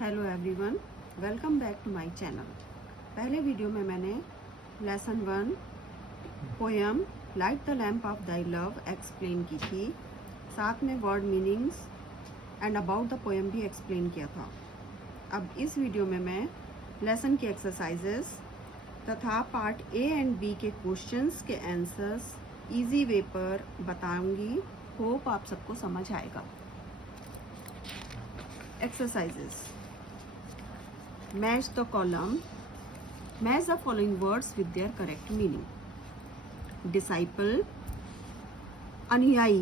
Hello everyone, welcome back to my channel. पहले video में मैंने lesson 1 poem light the lamp of thy love explain की थी, साथ में word meanings and about the poem भी एक्सप्लेन किया था। अब इस वीडियो में मैं लेसन के एक्सरसाइजेस तथा पार्ट ए एंड बी के क्वेश्चंस के आंसर्स इजी वे पर बताऊंगी। होप आप सबको समझ आएगा। Exercises: match the column. Match the following words with their correct meaning. Disciple, अनुयायी,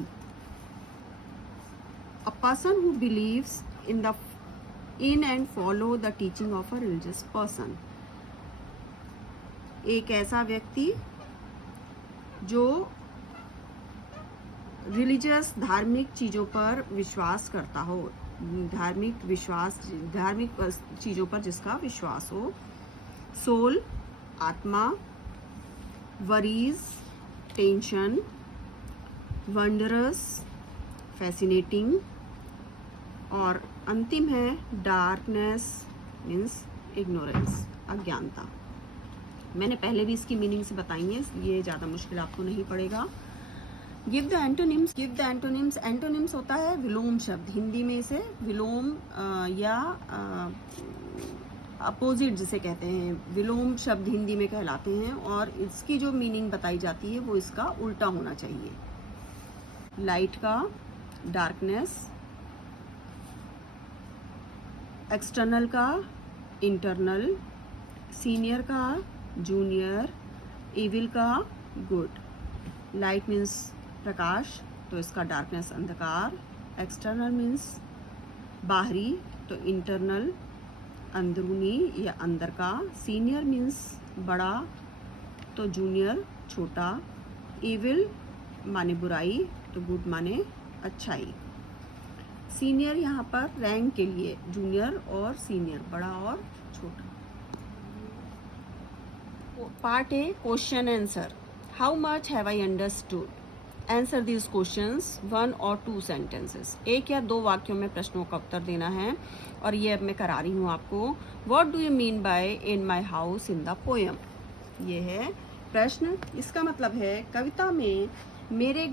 a person who believes in and follow the teaching of a religious person. एक ऐसा व्यक्ति जो रिलीजियस धार्मिक चीजों पर विश्वास करता हो, धार्मिक चीजों पर जिसका विश्वास हो। सोल, आत्मा, वरीज, टेंशन, वंडरस, फैसिनेटिंग, और अंतिम है डार्कनेस मीन्स इग्नोरेंस, अज्ञानता। मैंने पहले भी इसकी मीनिंग्स बताई हैं, ये ज़्यादा मुश्किल आपको नहीं पड़ेगा। Give the antonyms. एंटोनिम्स होता है विलोम शब्द, हिंदी में इसे विलोम या अपोजिट जिसे कहते हैं, विलोम शब्द हिंदी में कहलाते हैं, और इसकी जो मीनिंग बताई जाती है वो इसका उल्टा होना चाहिए। लाइट का डार्कनेस, एक्सटर्नल का इंटरनल, सीनियर का जूनियर, इविल का गुड। लाइट मीन्स प्रकाश, तो इसका डार्कनेस अंधकार। एक्सटर्नल मीन्स बाहरी, तो इंटरनल अंदरूनी या अंदर का। सीनियर मीन्स बड़ा, तो जूनियर छोटा। इविल माने बुराई, तो गुड माने अच्छाई। सीनियर यहाँ पर रैंक के लिए, जूनियर और सीनियर बड़ा और छोटा। Part A question answer. How much have I understood? Answer these questions 1 or 2 sentences। एक या दो वाक्यों में प्रश्नों का उत्तर देना है, और ये अब मैं करा रही हूँ आपको। What do you mean by in my house in the poem? ये है प्रश्न। इसका मतलब है कविता में मेरे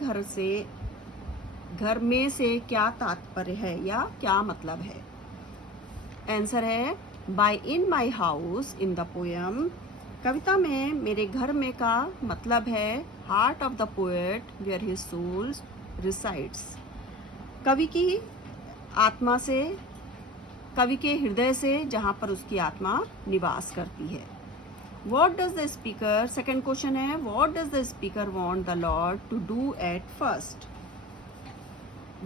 घर में से क्या तात्पर्य है या क्या मतलब है। आंसर है by in my house in the poem। कविता में मेरे घर में का मतलब है heart of the poet where his soul resides. कवि की आत्मा से, कवि के हृदय से जहाँ पर उसकी आत्मा निवास करती है। What does the speaker, second question है, what does the speaker want the lord to do at first?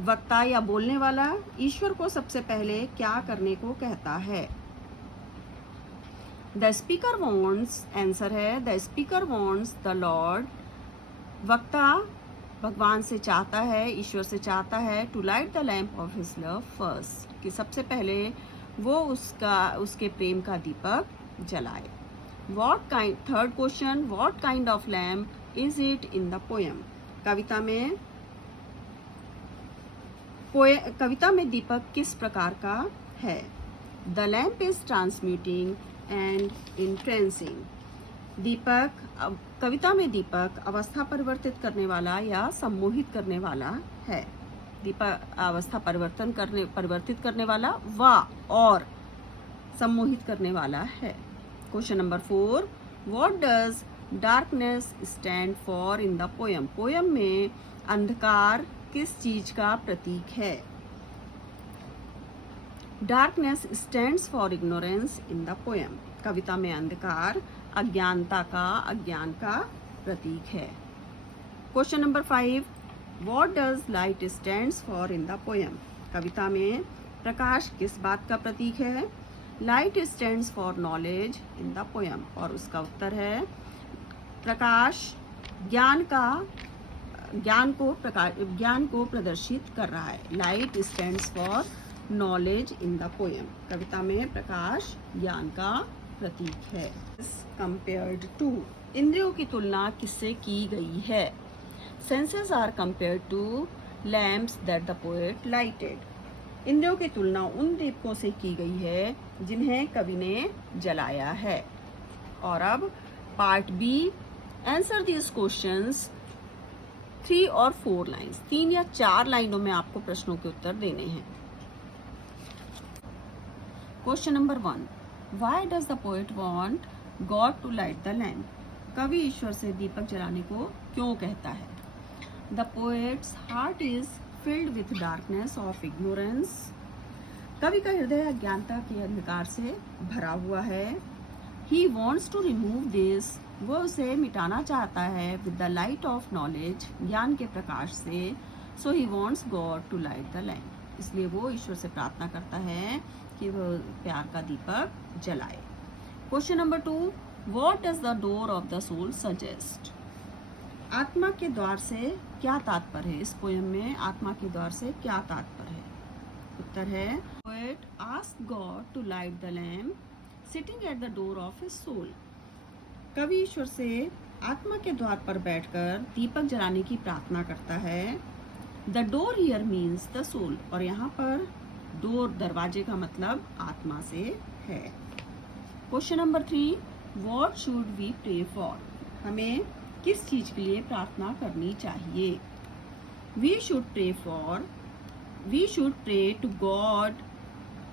वक्ता या बोलने वाला ईश्वर को सबसे पहले क्या करने को कहता है। द स्पीकर वॉन्ट्स, आंसर है the speaker wants the lord, वक्ता भगवान से चाहता है, ईश्वर से चाहता है, to light the lamp of his love first, कि सबसे पहले वो उसके प्रेम का दीपक जलाए। What kind, third question, what kind of lamp is it in the poem? कविता में दीपक किस प्रकार का है। The lamp is transmuting and entrancing. दीपक, कविता में दीपक अवस्था परिवर्तित करने वाला या सम्मोहित करने वाला है। दीपक अवस्था परिवर्तित करने वाला व और सम्मोहित करने वाला है। Question number 4, what does darkness stand for in the poem? Poem में अंधकार किस चीज का प्रतीक है। Darkness stands for ignorance in the poem. कविता में अंधकार अज्ञान का प्रतीक है। Question number 5, what does light stands for in the poem? कविता में प्रकाश किस बात का प्रतीक है। Light stands for knowledge in the poem, और उसका उत्तर है प्रकाश ज्ञान को प्रदर्शित कर रहा है। Light stands for knowledge in the poem. कविता में प्रकाश ज्ञान का प्रतीक है। कंपेयर्ड टू, इंद्रियों की तुलना किससे की गई है। Senses are compared to lamps that the poet lighted. इंद्रियों की तुलना उन दीपकों से की गई है जिन्हें कवि ने जलाया है। और अब part B, answer these questions 3 और 4 लाइन्स, 3 या 4 लाइनों में आपको प्रश्नों के उत्तर देने हैं। Question number 1, why does the poet want God to light the lamp? कवि ईश्वर से दीपक जलाने को क्यों कहता है? The poet's heart is filled with darkness of ignorance. कवि का हृदय अज्ञानता के अंधकार से भरा हुआ है। He wants to remove this, वो उसे मिटाना चाहता है with the light of knowledge, ज्ञान के प्रकाश से। So he wants God to light the lamp, इसलिए वो ईश्वर से प्रार्थना करता है कि वह प्यार का दीपक जलाए। Question number 2, what does the door of the soul suggest? आत्मा के द्वार से क्या तात्पर्य है? इस पोएम में आत्मा के द्वार से क्या तात्पर्य है? उत्तर है, poet ask God to light the lamp sitting at the door of his soul. कवि ईश्वर से आत्मा के द्वार पर बैठकर दीपक जलाने की प्रार्थना करता है। The door here means the soul, और यहाँ पर डोर दरवाजे का मतलब आत्मा से है। Question number 3, what should we pray for? हमें किस चीज के लिए प्रार्थना करनी चाहिए? We should pray to God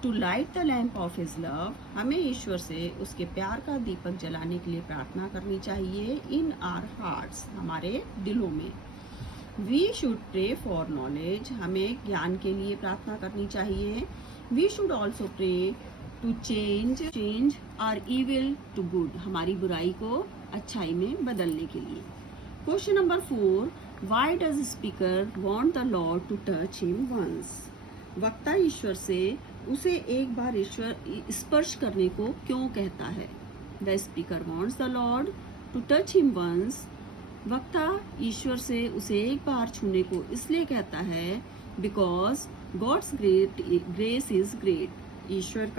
to light the lamp of his love. हमें ईश्वर से उसके प्यार का दीपक जलाने के लिए प्रार्थना करनी चाहिए। इन आवर हार्ट्स, हमारे दिलों में। We should pray for knowledge, हमें ज्ञान के लिए प्रार्थना करनी चाहिए। We should also pray to change our evil to good, हमारी बुराई को अच्छाई में बदलने के लिए। Question number 4, why does speaker want the lord to touch him once? वक्ता ईश्वर से उसे एक बार ईश्वर स्पर्श करने को क्यों कहता है? The speaker wants the lord to touch him once. वक्ता ईश्वर से उसे एक बार छूने को इसलिए कहता है because God's grace is great, ईश्वर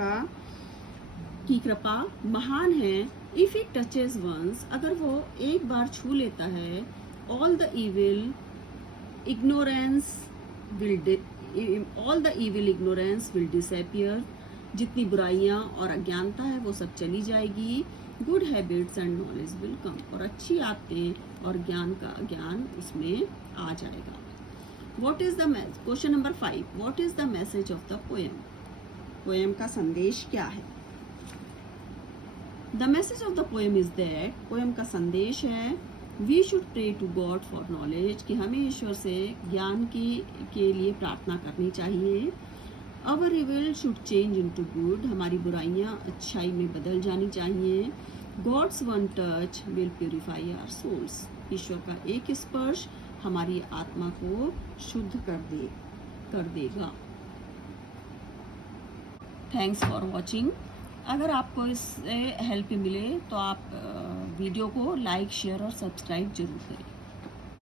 की कृपा महान है। इफ इट टचेज वंस, अगर वो एक बार छू लेता है, all the evil ignorance will disappear, जितनी बुराइयां और अज्ञानता है वो सब चली जाएगी। Good habits and knowledge will come, और अच्छी आदतें और ज्ञान उसमें आ जाएगा। What is the question number 5, what is the message of the poem? Poem का संदेश क्या है? The message of the poem is that, poem का संदेश है we should pray to God for knowledge, कि हमें ईश्वर से ज्ञान के लिए प्रार्थना करनी चाहिए। Our evil should change into good, हमारी बुराइयां अच्छाई में बदल जानी चाहिए। God's one touch will purify our souls, ईश्वर का एक स्पर्श हमारी आत्मा को शुद्ध कर देगा। Thanks for watching. अगर आपको इससे हेल्प मिले तो आप वीडियो को लाइक, शेयर और सब्सक्राइब जरूर करें।